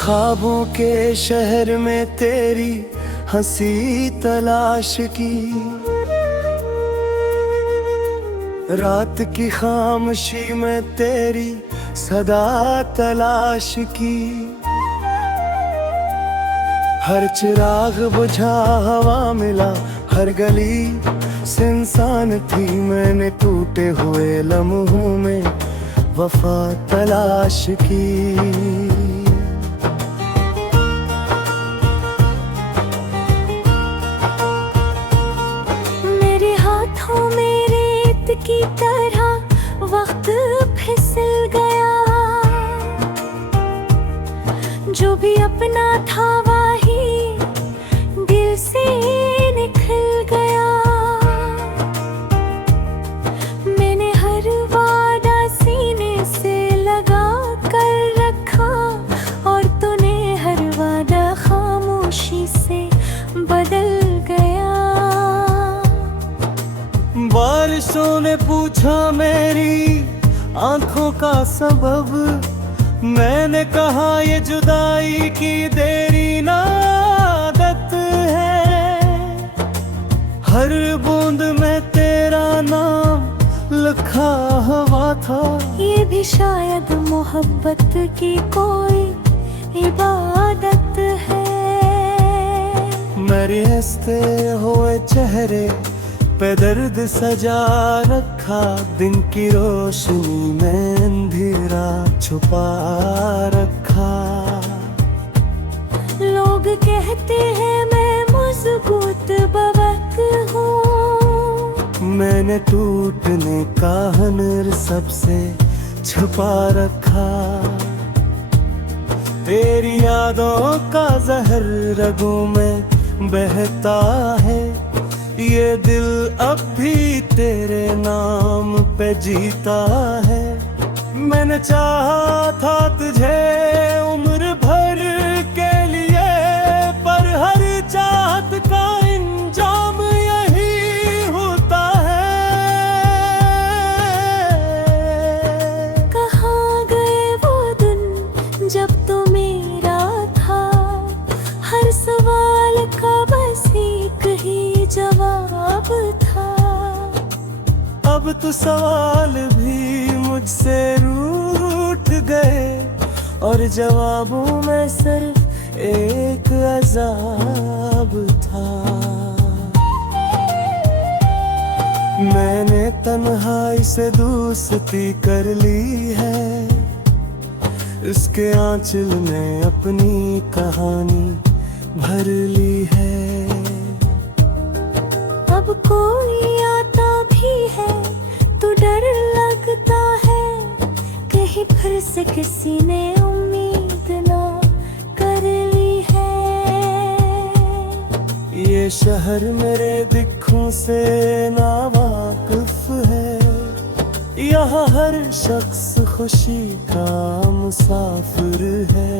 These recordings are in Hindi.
ख्वाबों के शहर में तेरी हंसी तलाश की, रात की खामोशी में तेरी सदा तलाश की। हर चिराग बुझा हवा मिला, हर गली सुनसान थी। मैंने टूटे हुए लम्हों में वफा तलाश की। मेरे हाथों में रेत की तरह वक्त फिसल गया, जो भी अपना था वही दिल से निकल गया। मैंने हर वादा सीने से लगा कर रखा, और तूने हर वादा खामोशी से बदल गया। बारिशों ने पूछा मेरी आंखों का सबब, मैंने कहा ये जुदाई की देरी ना आदत है। हर बूंद में तेरा नाम लिखा हुआ था, ये भी शायद मोहब्बत की कोई इबादत है। मेरे हंसते हुए चेहरे पे दर्द सजा रखा, दिन की रोशनी में अंधेरा छुपा रखा। लोग कहते हैं मैं मजबूत बवक हूँ, मैंने टूटने का हुनर सबसे छुपा रखा। तेरी यादों का जहर रगों में बहता है, ये दिल अब भी तेरे नाम पे जीता है। मैंने चाहा था तुझे उम्र भर के लिए, पर हर चाहत का इंजाम यही होता है। कहाँ गए वो दिन जब तो मेरा था, हर सवाल का बस एक ही जवाब था। अब तो सवाल भी मुझसे रूठ गए, और जवाबों में सिर्फ एक अज़ाब था। मैंने तन्हाई से दोस्ती कर ली है, इसके आंचल में अपनी कहानी भर ली है। अब कोई आता भी है तो डर लगता है, कहीं फिर से किसी ने उम्मीद ना कर ली है। ये शहर मेरे दिखों से नावाकिफ है, यहाँ हर शख्स खुशी का मुसाफिर है।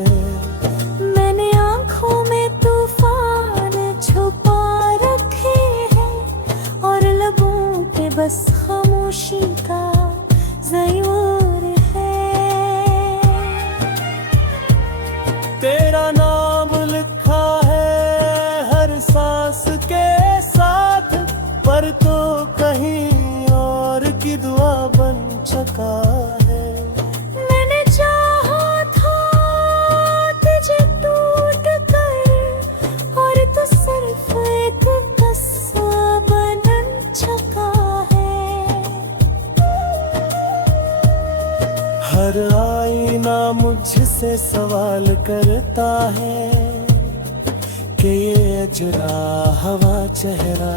मैंने आँखों में तूफान छुपा रखे हैं, और लबों पे बस खामोशी का ज़यूर है। तेरा नाम लिखा है हर सांस के साथ, पर तो कहीं और की दुआ बन चुका है। मैंने चाहा था तुझे टूट कर, और तू सिर्फ एक किस्सा बन चुका है। हर आईना मुझसे सवाल करता है कि ये अजरा हवा चेहरा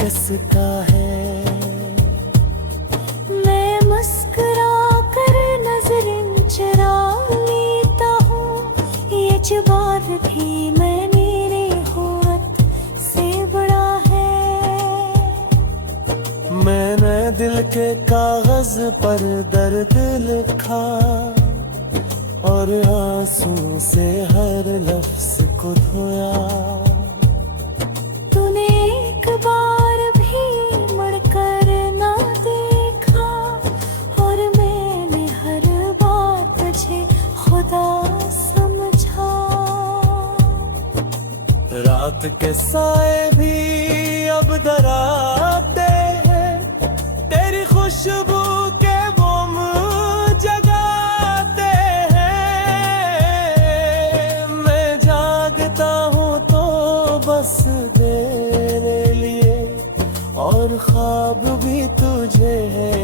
किसका है। मैं मुस्कुरा कर नजरें चुरा लेता हूँ, ये जवाब भी मैं मेरे होठ से बड़ा है। मैंने दिल के कागज पर दर्द लिखा, और आंसू से हर लफ्ज को धोया। तूने एक बार भी मुड़कर ना देखा, और मैंने हर बात तुझे खुदा समझा। के साए भी अब डराते हैं, तेरी खुशबू के मोम जगाते हैं। मैं जागता हूँ तो बस तेरे लिए, और ख्वाब भी तुझे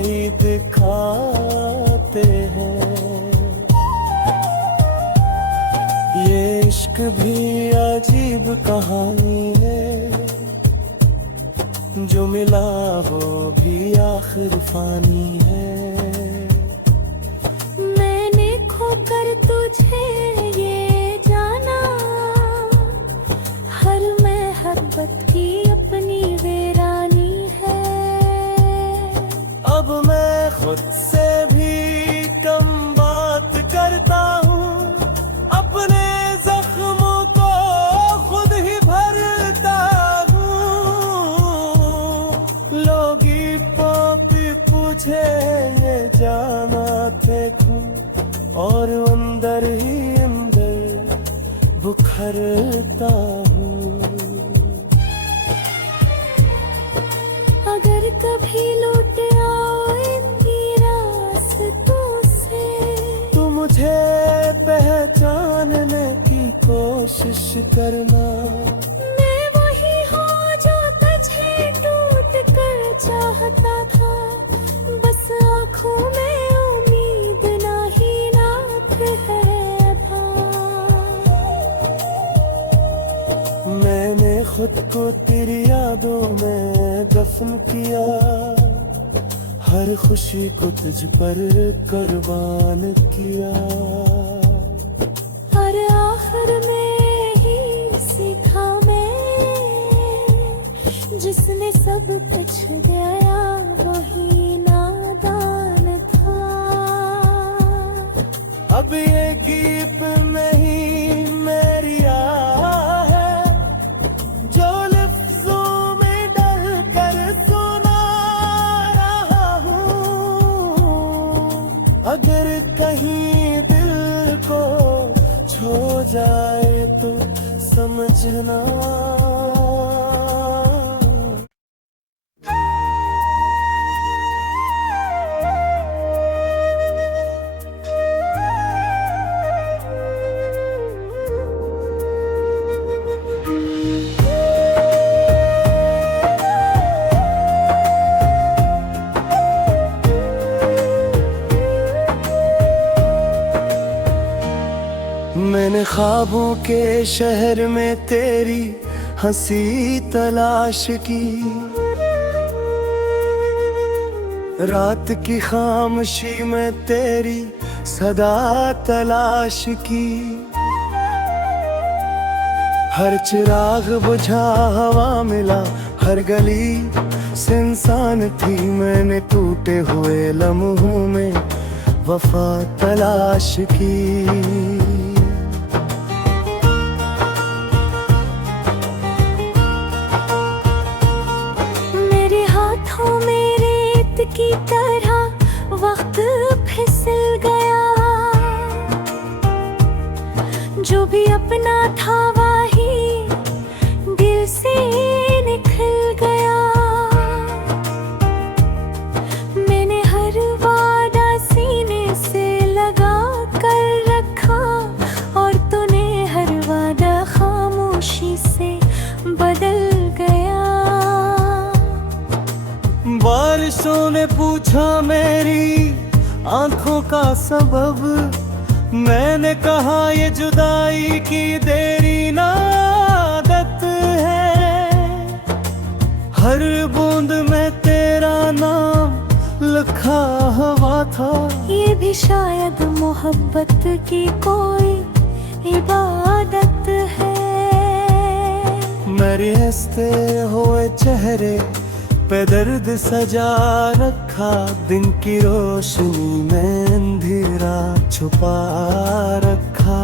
ही दिखाते हैं। ये इश्क भी अजीब कहानी है, जो मिला वो भी आखिर फानी है। मैंने खोकर तुझे ये जाना, हर मोहब्बत की अपनी वीरानी है। अब मैं खुद से भी कम बात करता हूँ, अपने जख्मों को खुद ही भरता हूँ। लोगी पापी पूछे ये जाना थे खूं, और अंदर ही अंदर बुखरता हूँ। अगर कभी लौट आओ इनकी रास्तों से, तू मुझे पहचानने की कोशिश करना। मैं वही हूँ जो तुझे टूट कर चाहता था, बस आँखों में उम्मीद ना ही नाथ है था। मैंने खुद को तेरी यादों में दफन किया, हर खुशी को तुझ पर कुर्बान किया। और आखिर में ही सीखा मैं, जिसने सब कुछ दिया वही नादान था। अब ये गीत नहीं मेरी राह है, जो लफ्जों में डर कर सुना रहा हूँ। अगर कहीं दिल को छो जाए तो समझना। मैंने ख्वाबों के शहर में तेरी हंसी तलाश की, रात की खामोशी में तेरी सदा तलाश की। हर चिराग बुझा हवा मिला, हर गली सुनसान थी। मैंने टूटे हुए लम्हों में वफा तलाश की। की तरह वक्त फिसल गया, जो भी अपना था वही दिल से निकल गया। मैंने हर वादा सीने से लगा कर रखा, और तूने हर वादा खामोशी से बदल गया। बारिशों ने पूछा मेरी आंखों का सबब, मैंने कहा ये जुदाई की देरी ना आदत है। हर बूंद में तेरा नाम लिखा हुआ था, ये भी शायद मोहब्बत की कोई इबादत है। मेरे हंसते हुए चेहरे पे दर्द सजा रखा, दिन की रोशनी में अंधेरा छुपा रखा।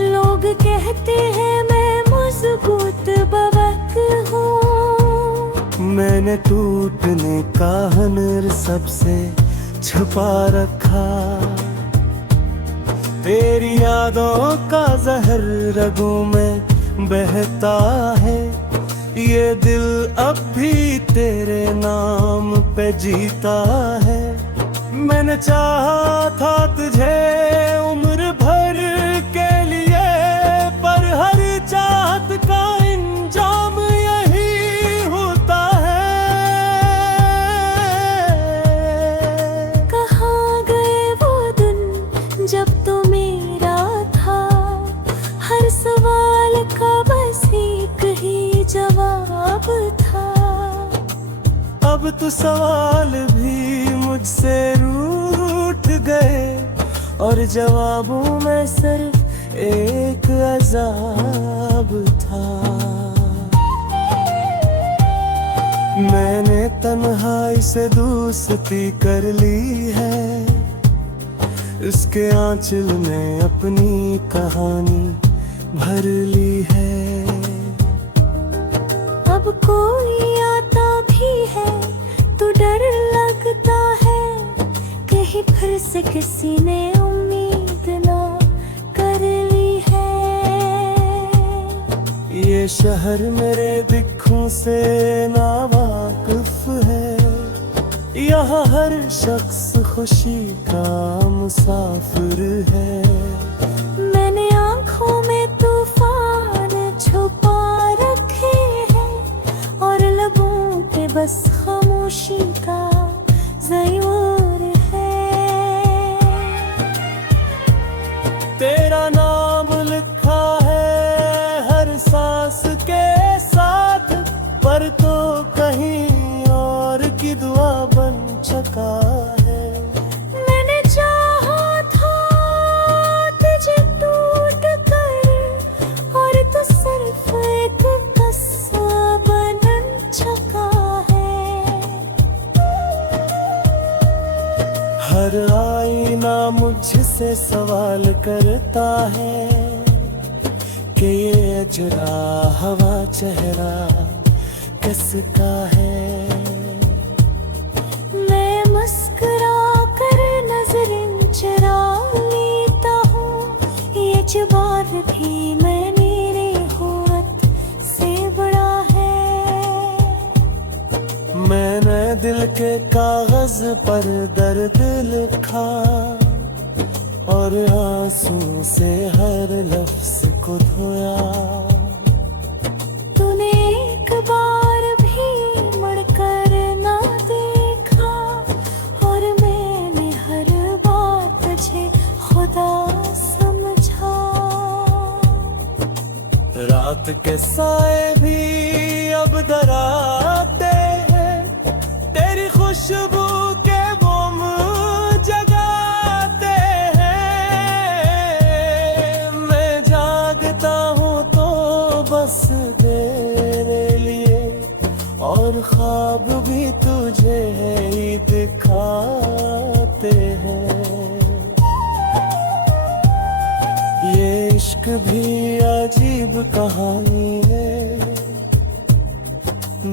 लोग कहते हैं मैं मजबूत बवक हूँ, मैंने टूटने का हुनर सबसे छुपा रखा। तेरी यादों का जहर रगों में बहता है ये दिल अब भी तेरे नाम पे जीता है। मैंने चाहा था तुझे उम्र भर के लिए, पर हर चाहत का इंजाम यही होता है। कहाँ गए वो दिन जब तो मेरा था, हर सवाल का बस एक ही जवाब था। अब तो सवाल भी मुझसे रूठ गए और जवाबों में सिर्फ एक अज़ाब था। मैंने तन्हाई से दोस्ती कर ली है, इसके आंचल में अपनी कहानी भर ली है। अब कोई आता भी है तो डर लगता है, कहीं फिर से किसी ने उम्मीद ना कर ली है। ये शहर मेरे दिखों से नावाकिफ है, यहाँ हर शख्स खुशी का मुसाफिर है। मैंने आँखों में तूफान छुपा रखे हैं और लबों पे बस खामोशी का ज़यूर है। तेरा नाम लिखा है हर सांस के साथ, पर तो कहीं और की दुआ बन चुका है। मैंने चाहा था तुझे टूट कर, और तू सिर्फ एक किस्सा बन चुका है। हर आईना मुझसे सवाल करता है कि ये अजरा हवा चेहरा किसका है। मैं मुस्कुरा कर नजरें चुरा लेता हूँ, ये जवाब भी मैं मेरी होत से बड़ा है। मैंने दिल के कागज पर दर्द लिखा और आंसू से हर लफ्ज को धोया। तूने एक बार भी मुड़कर ना देखा, और मैंने हर बात तुझे खुदा समझा। रात के साए भी अब डराते हैं, तेरी खुशबू के बम जगाते हैं। मैं जागता हूँ तो बस तेरे लिए, और ख्वाब भी तुझे ही दिखाते हैं। ये इश्क भी अजीब कहानी है,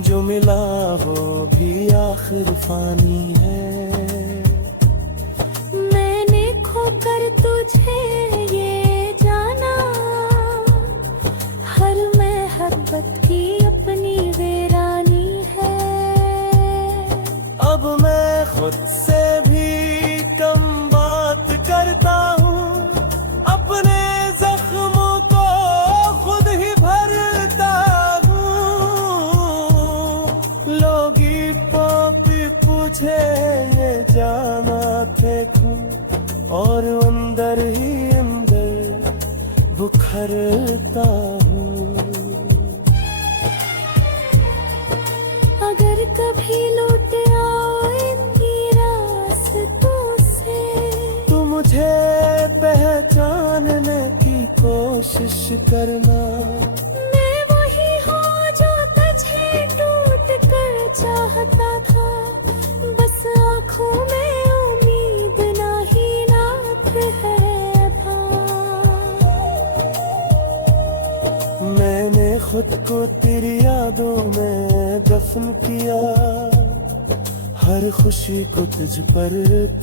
जो मिला वो भी आखिर फानी है। मैंने खोकर तुझे ये जाना, हर मोहब्बत की अपनी वीरानी है। अब मैं खुद से भी कम बात करता हूँ, अपने जख्मों को खुद ही भरता हूँ। लोग पापी पूछे ये जाना थे खूं, और अंदर ही अंदर बुखरता हूँ। अगर कभी लौट आओ इनकी रास्तों से, तू मुझे पहचानने की कोशिश करना। मैं वही हूँ जो तुझे टूट कर चाहता था, बस आँखों में उम्मीद ना ही नाथ है था। मैंने खुद को तेरी यादों में दफन किया, हर खुशी को तुझ पर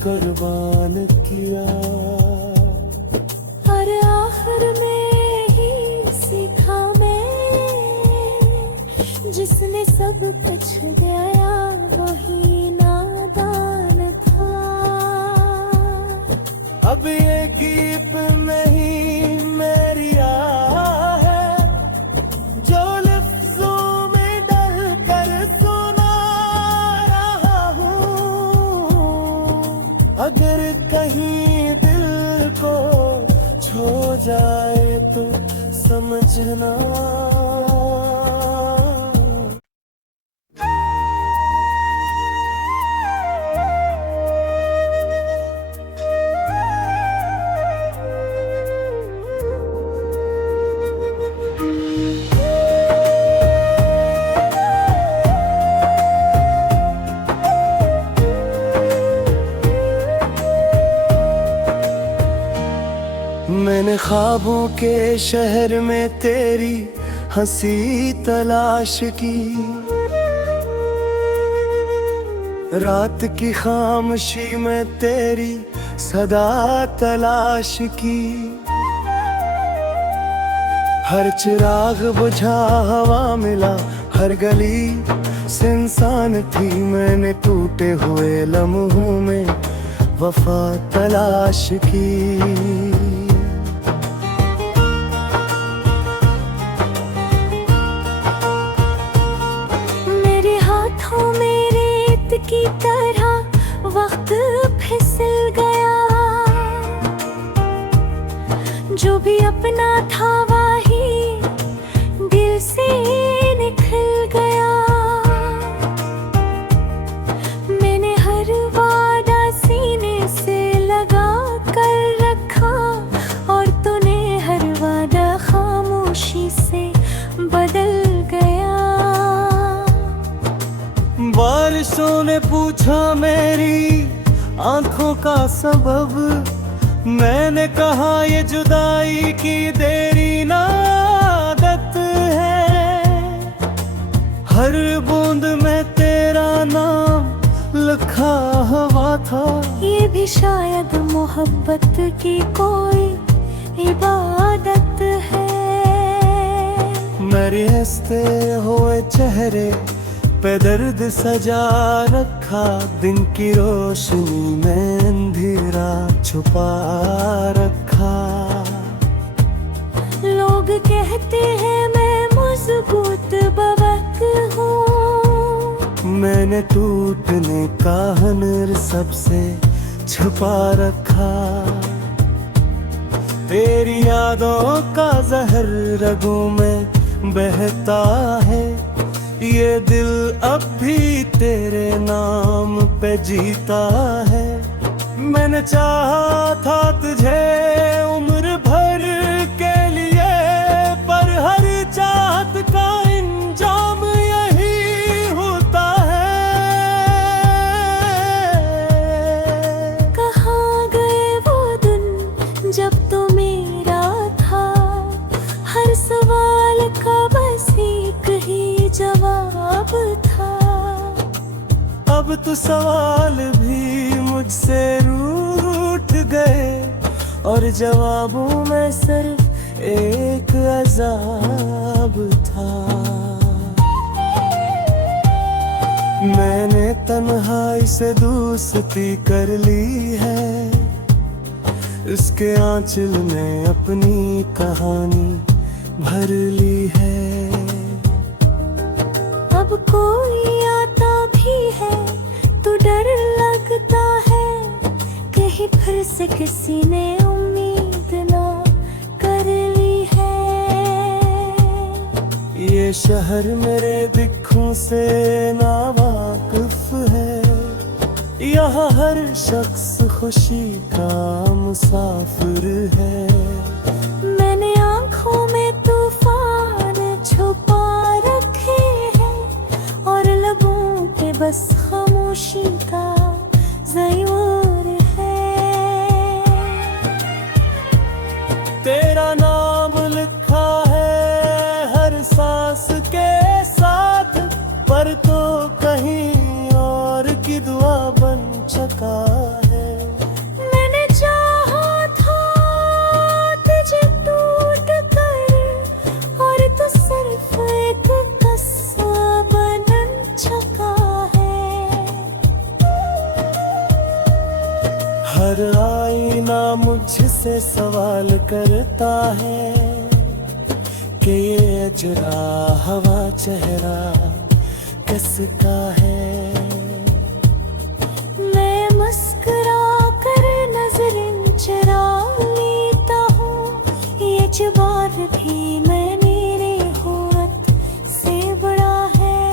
कुर्बान किया। और आखिर में ही सीखा मैं जिसने सब कुछ दिया वही नादान था। अब ये गीत नहीं मेरी राह है, जो लफ्जों में डर कर सुना रहा हूँ। अगर कहीं दिल को छो जाए तो समझना। मैंने ख्वाबों के शहर में तेरी हंसी तलाश की, रात की खामोशी में तेरी सदा तलाश की। हर चिराग बुझा हवा मिला, हर गली सुनसान थी। मैंने टूटे हुए लम्हों में वफा तलाश की। की तरह वक्त फिसल गया, जो भी अपना था वही दिल से निकल गया। मैंने हर वादा सीने से लगा कर रखा, और तूने हर वादा खामोशी से बदल गया। बारिशों ने पूछा मेरी आंखों का सबब, मैंने कहा ये जुदाई की देरी ना आदत है। हर बूंद में तेरा नाम लिखा हुआ था, ये भी शायद मोहब्बत की कोई इबादत है। मेरे हंसते हुए चेहरे पे दर्द सजा रखा, दिन की रोशनी में अंधेरा छुपा रखा। लोग कहते हैं मैं मजबूत बवक हूँ, मैंने टूटने का हुनर सबसे छुपा रखा। तेरी यादों का जहर रगों में बहता है, ये दिल अब भी तेरे नाम पे जीता है। मैंने चाहा था तुझे उम्र भर के लिए, पर हर चाहत का इंजाम यही होता है। कहाँ गए वो दिन जब तो मेरा था, हर सवाल का बस एक ही जवाब था। अब तो सवाल भी मुझसे रूठ गए, और जवाबों में सिर्फ एक अज़ाब था। मैंने तन्हाई से दोस्ती कर ली है, इसके आंचल में अपनी कहानी भर ली है। अब कोई आता भी है तो डर लगता है, कहीं फिर से किसी ने उम्मीद ना कर ली है। ये शहर मेरे दिखों से नावाकिफ है, यहाँ हर शख्स खुशी का मुसाफिर है। मैंने आँखों में तूफान छुपा रखे हैं, और लबों पे बस खामोशी का ज़यूर है। तेरा नाम लिखा है हर सांस के साथ, पर तो कहीं और की दुआ बन चुका है। मैंने चाहा था तुझे टूट कर, और तू सिर्फ एक कस्सा से सवाल करता है कि ये अजरा हवा चेहरा किसका है। मैं मुस्कुरा कर नजरें चुरा लेता हूँ, ये जवाब भी मेरी होत से बड़ा है।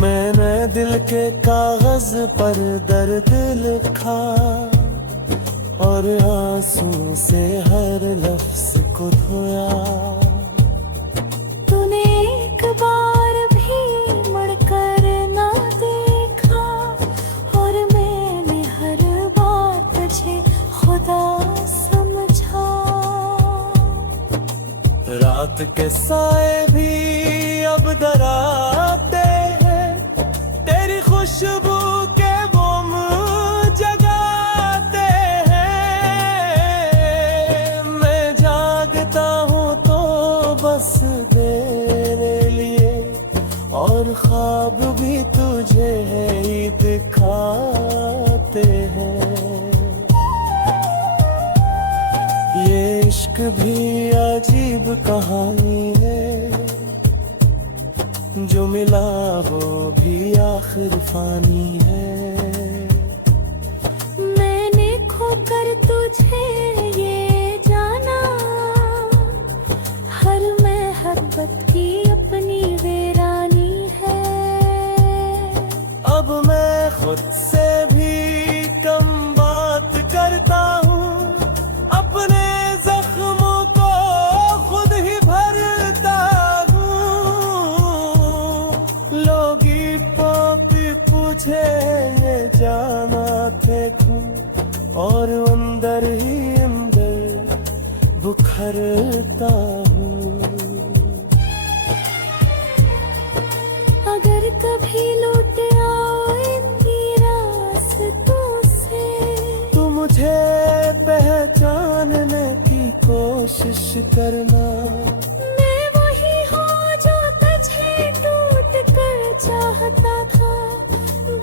मैंने दिल के कागज पर दर्द लिखा और आंसू से हर लफ्ज को धोया। तूने एक बार भी मुड़कर ना देखा और मैंने हर बार तुझे खुदा समझा। रात के साए भी अब डराते हैं, तेरी खुशबू के मोम जगाते हैं। मैं जागता हूँ तो बस तेरे लिए, और ख्वाब भी तुझे ही दिखाते हैं। ये इश्क भी अजीब कहानी है, जो मिला वो भी आखिर फानी है। मैंने खोकर तुझे ये जाना, हर मोहब्बत की अपनी वीरानी है। अब मैं खुद से भी कम बात करता हूँ, अपने जख्मों को खुद ही भरता हूँ। लोग पापी पूछे ये जाना थे खूं, और अंदर ही अंदर बुखरता हूँ। अगर कभी लौट आओ इनकी रास्तों से, तू मुझे पहचानने की कोशिश करना। मैं वही हूँ जो तुझे टूट कर चाहता था,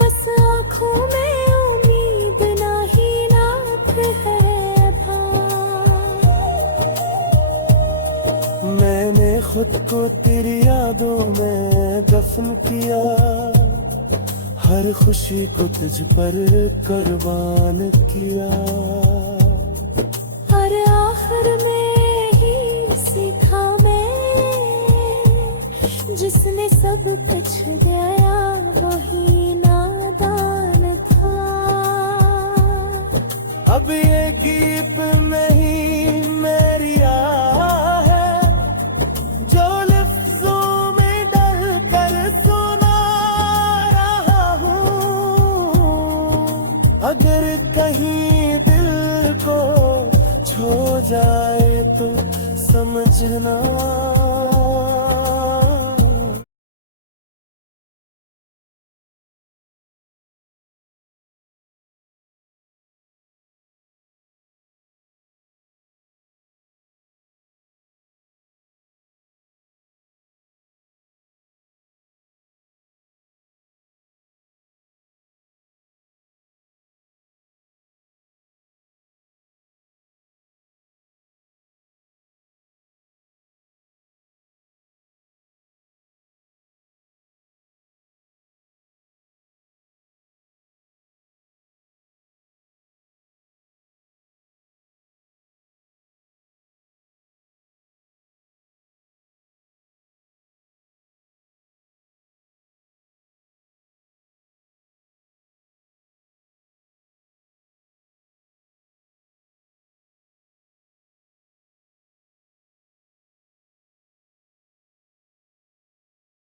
बस आँखों में उम्मीद ना ही नाथ है था। मैंने खुद को तेरी यादों में दफन किया, हर खुशी को तुझ पर कुर्बान किया। और आखिर में ही सीखा मैं, जिसने सब कुछ दिया वही नादान था। अब ये गीत में ही मेरी आह है, जो लफ्जों में डर कर सुना रहा हूँ। अगर कहीं दिल को छो जाए तो समझना